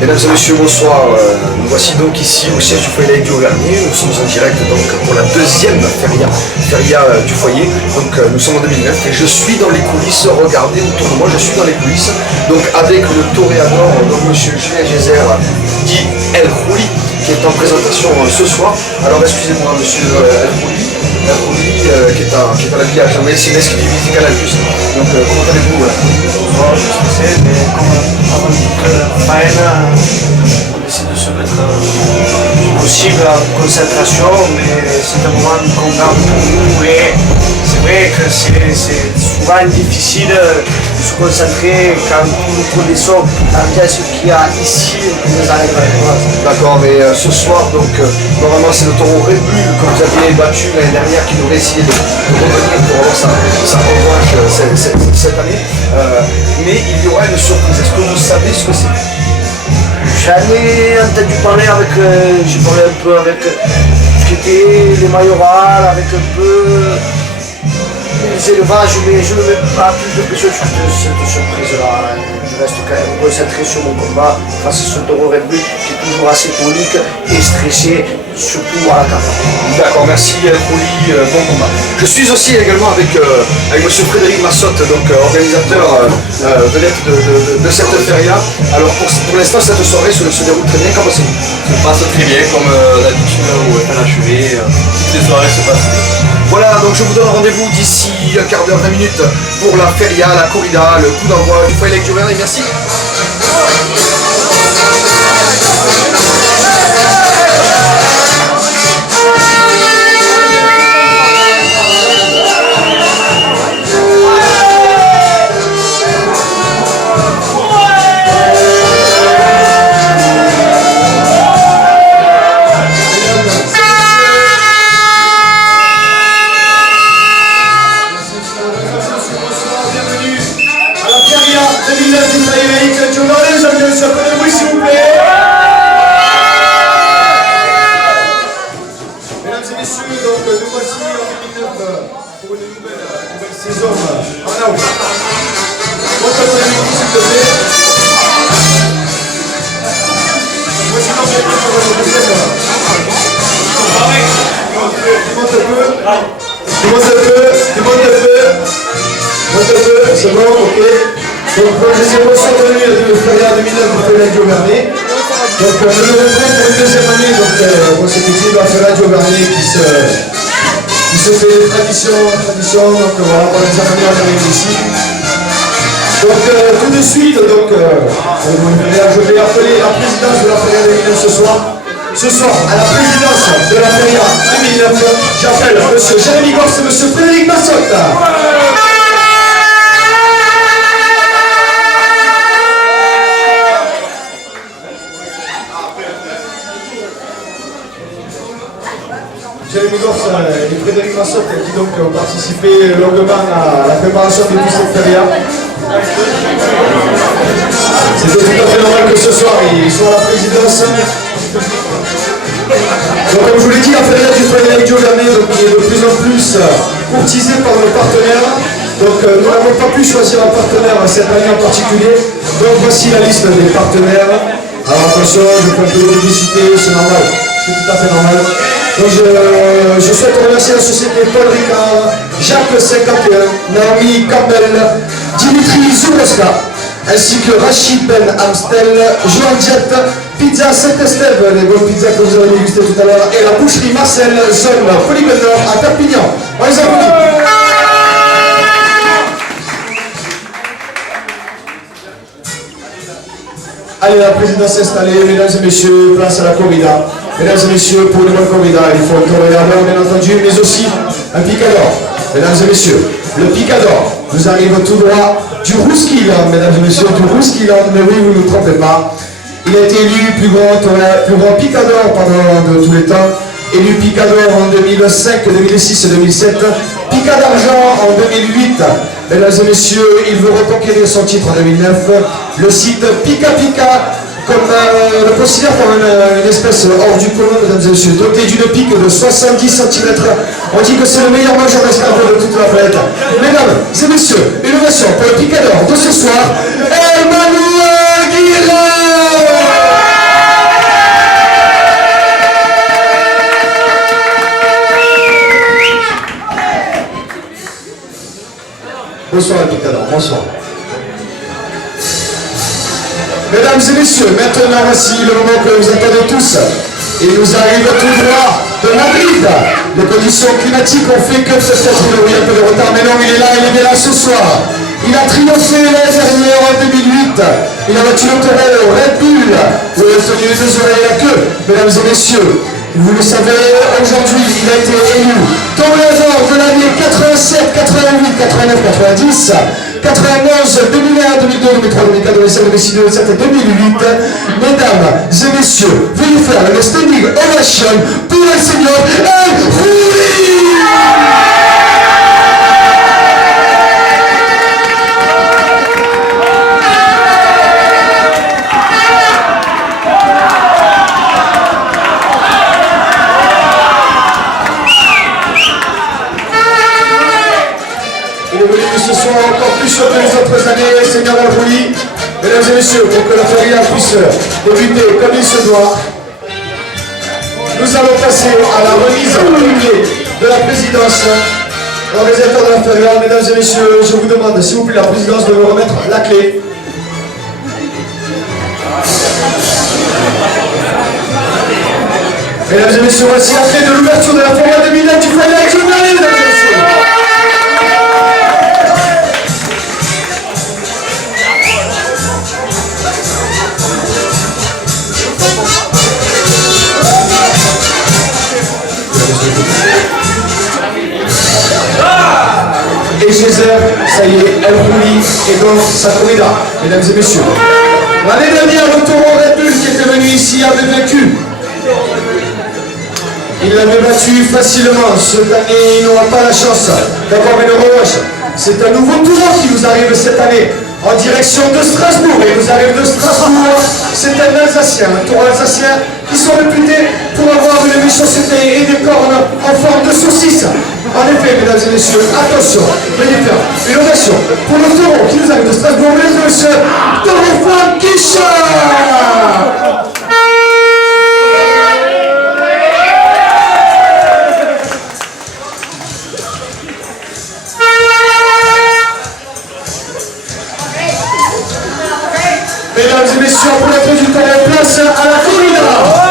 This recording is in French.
Mesdames et messieurs, bonsoir. Nous voici donc ici au siège du foyer laïque du Auvergnat. Nous sommes en direct donc pour la deuxième feria du foyer. Donc nous sommes en 2009 et je suis dans les coulisses. Regardez autour de moi, je suis dans les coulisses. Donc avec le toréador, donc monsieur Julien Gézer, dit El Khouli, qui est en présentation ce soir. Alors excusez-moi monsieur El Khouli, qui est à l'habillage, mais c'est qui divise Canal+. Donc comment allez-vous? Bonsoir, je suis stressé, mais avant de faena, on essaie de se mettre possible à concentration, mais c'est un moment qu'on garde pour nous et c'est vrai que c'est souvent difficile de se concentrer quand nous connaissons l'ambiance qu'il y a ici nous arrive. D'accord, mais ce soir, donc normalement c'est le taureau Red Bull que vous aviez battu l'année dernière qui devrait essayer de revenir pour avoir sa revanche cette année. Mais il y aura une surprise. Est-ce que vous savez ce que c'est? J'en ai entendu parler j'ai parlé un peu avec ce qui était les majoral, avec un peu les élevages, mais je ne mets pas plus de pression sur cette surprise-là. Je reste quand même concentré sur mon combat face à ce taureau Red Bull qui est toujours assez tonique et stressé, surtout à la carte. D'accord, merci Khouli, bon combat. Je suis aussi également avec monsieur Frédéric Massotte, donc organisateur vedette de cette feria. Alors pour l'instant cette soirée se déroule très bien, comment c'est-vous? Ça se passe très bien comme d'habitude au FNHV, toutes les soirées se passent bien. Voilà, donc je vous donne rendez-vous d'ici un quart d'heure, 20 minutes pour la feria, la corrida, le coup d'envoi du foyer laïque du Auvergnat. Merci. C'est bon, ok. Donc, deuxième motion de nuit de feria 2009 du foyer laïque du Auvergnat. Donc, nous nous retrouvons pour une deuxième année consécutive à feria du Auvergnat qui se fait tradition en tradition. Donc, voilà, pour les familles on arrive ici. Donc, tout de suite, donc, je vais appeler la présidence de la feria 2009 ce soir. Ce soir, à la présidence de la feria 2009, j'appelle monsieur Jérémy Gorce et monsieur Frédéric Massotte. Jérémy Gorce et Frédéric Massotte qui donc ont participé longuement à la préparation de toute cette feria. C'était tout à fait normal que ce soir ils soient à la présidence. Donc comme je vous l'ai dit, la feria du foyer laïque du Auvergnat qui est de plus en plus courtisée par nos partenaires. Donc nous n'avons pas pu choisir un partenaire cette année en particulier. Donc voici la liste des partenaires. Alors attention, je fais un peu de publicité, c'est normal, c'est tout à fait normal. Donc je souhaite remercier la société Paul Ricard, Jacques 51, Naomi Campbell, Dimitri Zouroska, ainsi que Rachid Ben Amstel, Joan Diet, Pizza Saint-Estève, les bonnes pizzas que vous avez dégustées tout à l'heure, et la boucherie Marcel, zone Polygone Nord à Perpignan. On les applaudit. Allez, la présidence installée, mesdames et messieurs, place à la corrida. Mesdames et messieurs, pour une bonne corrida, il faut un toréador, bien entendu, mais aussi un picador. Mesdames et messieurs, le picador nous arrive tout droit du Rouskiland, mesdames et messieurs, du Rouskiland, mais oui, vous ne vous trompez pas. Il a été élu plus grand picador pendant de tous les temps, élu picador en 2005, 2006, 2007, picade d'argent en 2008. Mesdames et messieurs, il veut reconquérir son titre en 2009. Le site Pika Pika, comme le considère comme une espèce hors du commun, mesdames et messieurs, doté d'une pique de 70 cm. On dit que c'est le meilleur mangeur d'escargot de toute la planète. Mesdames et messieurs, une version pour le picador de ce soir, Emmanuel Guillaume. Bonsoir le Picador, bonsoir. Mesdames et messieurs, maintenant voici le moment que vous attendez tous. Il nous arrive tout droit de Madrid. Les conditions climatiques ont fait que peut-être il a eu un peu de retard, mais non, il est bien là ce soir. Il a triomphé l'année dernière en 2008. Il a battu le Toro Red Bull, où il a tenu les deux oreilles à queue. Mesdames et messieurs, vous le savez, aujourd'hui, il a été élu dans l'honneur de l'année 87, 88, 89, 90, 91, 2001, 2002, 2003, 2004, 2005, 2006, 2007 et 2008. Mesdames et messieurs, veuillez faire le standing ovation pour le Seigneur El Khoury. Ce soir encore plus chaud que les autres années, Seigneur El Khoury. Mesdames et messieurs, pour que la feria puisse débuter comme il se doit, nous allons passer à la remise de la présidence. Organisateur de la feria, mesdames et messieurs, je vous demande, s'il vous plaît, la présidence de me remettre la clé. Mesdames et messieurs, voici la clé de l'ouverture de la feria 2009 du foyer avec Journal, mesdames et messieurs. Et chez eux, ça y est, El Khoury est dans sa corrida, mesdames et messieurs. L'année dernière, le Toro Red Bull qui était venu ici avait vaincu. Il l'avait battu facilement. Cette année, il n'aura pas la chance d'avoir une revanche. C'est un nouveau tour qui nous arrive cette année en direction de Strasbourg. Il nous arrive de Strasbourg. C'est un Alsacien, un taureau alsacien qui sont réputés pour avoir une méchanceté et des cornes en forme de saucisse. En effet, mesdames et messieurs, attention, veuillez faire une ovation pour le taureau qui nous arrive de Strasbourg, mesdames et messieurs, Taureau Frankicha. Mesdames et messieurs, pour notre résultat de place à la corrida.